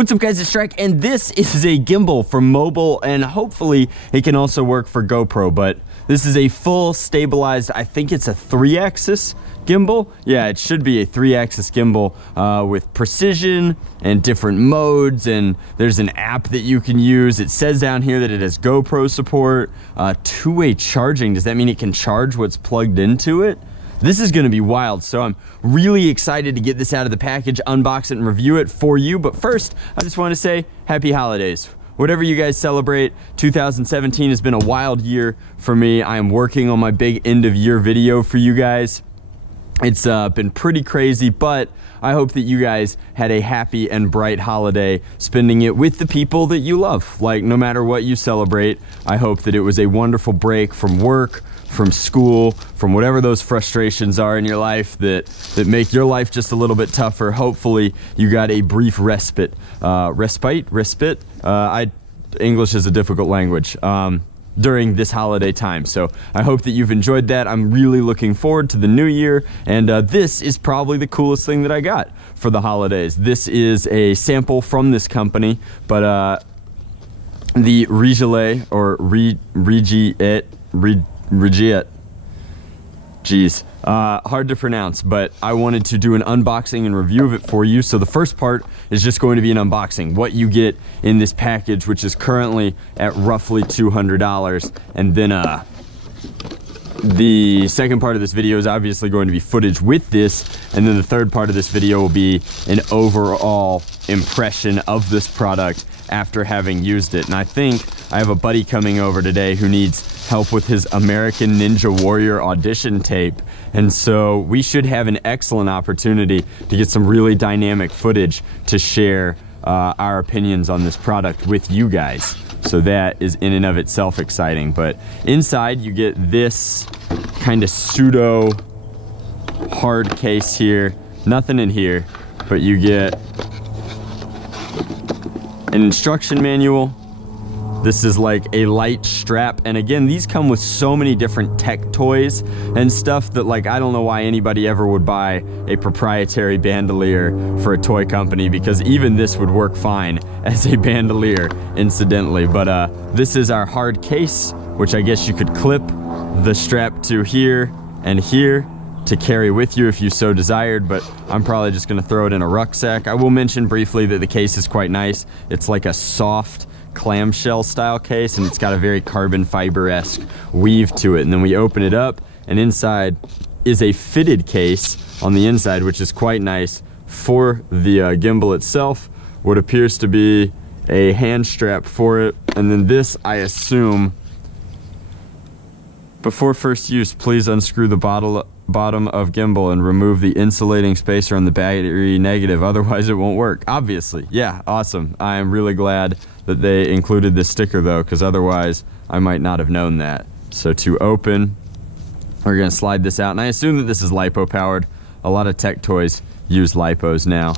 What's up guys, it's Drac, and this is a gimbal for mobile, and hopefully it can also work for GoPro, but this is a full stabilized, I think it's a 3-axis gimbal. Yeah, it should be a 3-axis gimbal with precision and different modes, and there's an app that you can use. It says down here that it has GoPro support, two-way charging. Does that mean it can charge what's plugged into it? This is going to be wild, so I'm really excited to get this out of the package, unbox it, and review it for you. But first, I just want to say happy holidays. Whatever you guys celebrate, 2017 has been a wild year for me. I am working on my big end-of-year video for you guys. It's been pretty crazy, but I hope that you guys had a happy and bright holiday, spending it with the people that you love. Like, no matter what you celebrate, I hope that it was a wonderful break from work, from school, from whatever those frustrations are in your life that make your life just a little bit tougher. Hopefully you got a brief respite. English is a difficult language. During this holiday time. So I hope that you've enjoyed that. I'm really looking forward to the new year, and this is probably the coolest thing that I got for the holidays. This is a sample from this company, but the Rigiet, or Rigiet. Jeez, hard to pronounce, but I wanted to do an unboxing and review of it for you. So the first part is just going to be an unboxing, what you get in this package, which is currently at roughly $200. And then the second part of this video is obviously going to be footage with this, and then the third part of this video will be an overall impression of this product after having used it. And I think I have a buddy coming over today who needs help with his American Ninja Warrior audition tape, and so we should have an excellent opportunity to get some really dynamic footage to share our opinions on this product with you guys. So that is in and of itself exciting. But inside you get this kind of pseudo hard case here, nothing in here, but you get an instruction manual. This is like a light strap, and again, these come with so many different tech toys and stuff that, like, I don't know why anybody ever would buy a proprietary bandolier for a toy company, because even this would work fine as a bandolier, incidentally. But this is our hard case, which I guess you could clip the strap to here and here to carry with you if you so desired, but I'm probably just going to throw it in a rucksack. I will mention briefly that the case is quite nice. It's like a soft clamshell style case, and it's got a very carbon fiber-esque weave to it. And then we open it up, and inside is a fitted case on the inside, which is quite nice for the gimbal itself. What appears to be a hand strap for it, and then this, I assume, before first use, please unscrew the bottom of gimbal and remove the insulating spacer on the battery negative, otherwise it won't work. Obviously, yeah, awesome. I am really glad that they included this sticker though, because otherwise I might not have known that. So to open, we're gonna slide this out, and I assume that this is LiPo powered. A lot of tech toys use LiPos now.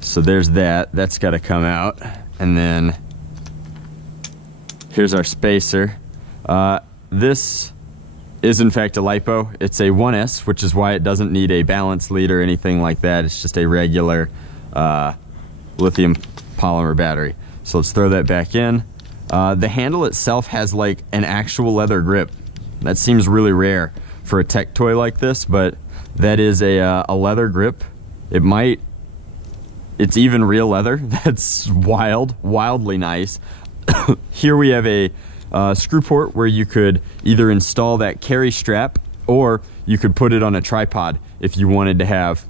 So there's that, that's gotta come out. And then here's our spacer. This is in fact a LiPo. It's a 1S, which is why it doesn't need a balance lead or anything like that. It's just a regular lithium polymer battery. So let's throw that back in. The handle itself has like an actual leather grip. That seems really rare for a tech toy like this, but that is a leather grip. It's even real leather. That's wildly nice. Here we have a screw port where you could either install that carry strap, or you could put it on a tripod if you wanted to have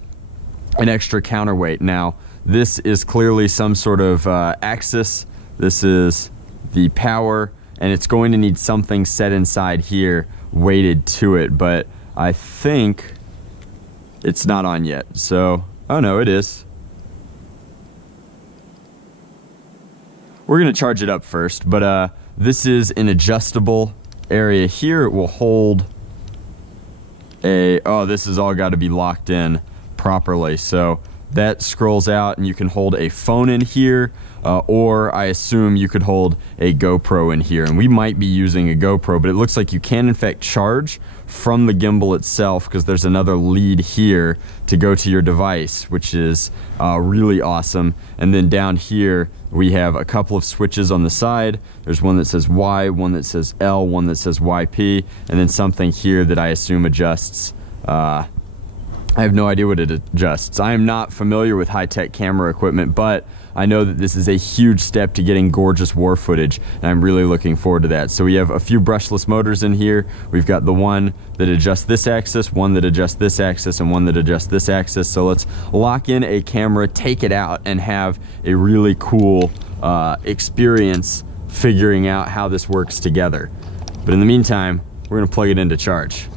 an extra counterweight. Now, this is clearly some sort of axis. This is the power, and it's going to need something set inside here weighted to it, but I think it's not on yet. So, oh no, it is. We're gonna charge it up first, but this is an adjustable area here. It will hold a, oh, this has all got to be locked in properly. So that scrolls out and you can hold a phone in here, or I assume you could hold a GoPro in here, and we might be using a GoPro, but it looks like you can in fact charge from the gimbal itself, because there's another lead here to go to your device, which is really awesome. And then down here we have a couple of switches on the side. There's one that says Y, one that says L, one that says YP, and then something here that I assume adjusts. I have no idea what it adjusts. I am not familiar with high-tech camera equipment, but I know that this is a huge step to getting gorgeous war footage, and I'm really looking forward to that. So we have a few brushless motors in here. We've got the one that adjusts this axis, one that adjusts this axis, and one that adjusts this axis. So let's lock in a camera, take it out, and have a really cool experience figuring out how this works together. But in the meantime, we're gonna plug it into charge.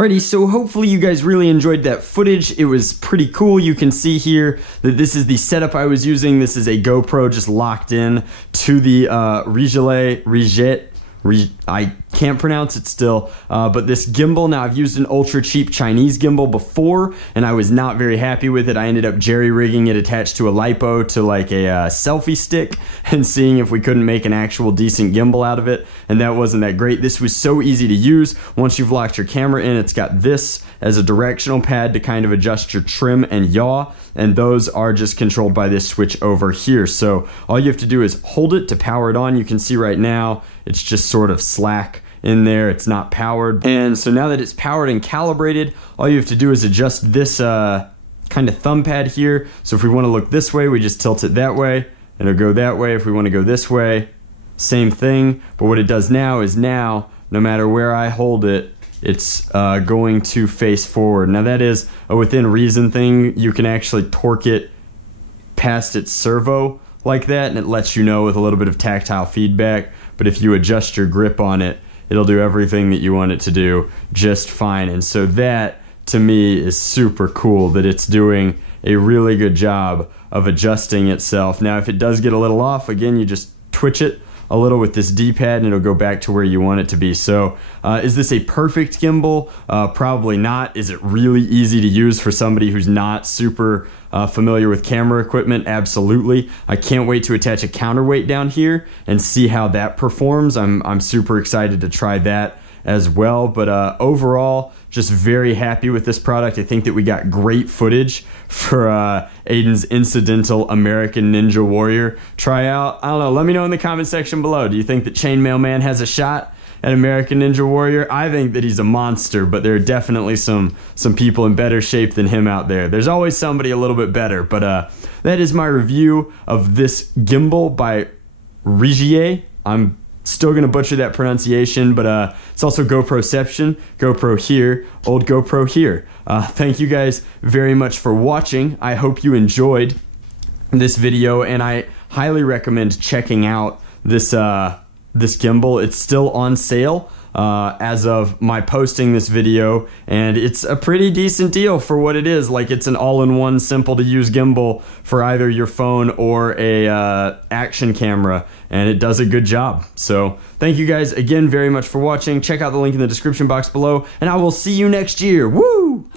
Alrighty, so hopefully you guys really enjoyed that footage. It was pretty cool. You can see here that this is the setup I was using. This is a GoPro just locked in to the Rigiet. I can't pronounce it still, but this gimbal, now I've used an ultra cheap Chinese gimbal before, and I was not very happy with it. I ended up jerry-rigging it attached to a LiPo to like a selfie stick and seeing if we couldn't make an actual decent gimbal out of it, and that wasn't that great. This was so easy to use. Once you've locked your camera in, it's got this as a directional pad to kind of adjust your trim and yaw, and those are just controlled by this switch over here. So all you have to do is hold it to power it on. You can see right now it's just sort of slack in there, it's not powered. And so now that it's powered and calibrated, all you have to do is adjust this kind of thumb pad here. So if we want to look this way, we just tilt it that way and it'll go that way. If we want to go this way, same thing. But what it does now is no matter where I hold it, it's going to face forward. Now that is a within reason thing. You can actually torque it past its servo like that, and it lets you know with a little bit of tactile feedback. But if you adjust your grip on it, it'll do everything that you want it to do just fine. And so that, to me, is super cool that it's doing a really good job of adjusting itself. Now, if it does get a little off, again, you just twitch it a little with this D-pad and it'll go back to where you want it to be. So is this a perfect gimbal? Probably not. Is it really easy to use for somebody who's not super familiar with camera equipment? Absolutely. I can't wait to attach a counterweight down here and see how that performs. I'm super excited to try that as well. But overall, just very happy with this product. I think that we got great footage for Aiden's incidental American Ninja Warrior tryout. I don't know, let me know in the comment section below. Do you think that Chainmail Man has a shot at American Ninja Warrior? I think that he's a monster, but there are definitely some people in better shape than him out there. There's always somebody a little bit better, but that is my review of this gimbal by Rigiet. I'm still gonna butcher that pronunciation, but it's also GoProception, GoPro here, old GoPro here. Thank you guys very much for watching. I hope you enjoyed this video, and I highly recommend checking out this this gimbal. It's still on sale as of my posting this video, and it's a pretty decent deal for what it is. Like, it's an all-in-one, simple-to-use gimbal for either your phone or a action camera, and it does a good job. So thank you guys again very much for watching. Check out the link in the description box below, and I will see you next year. Woo!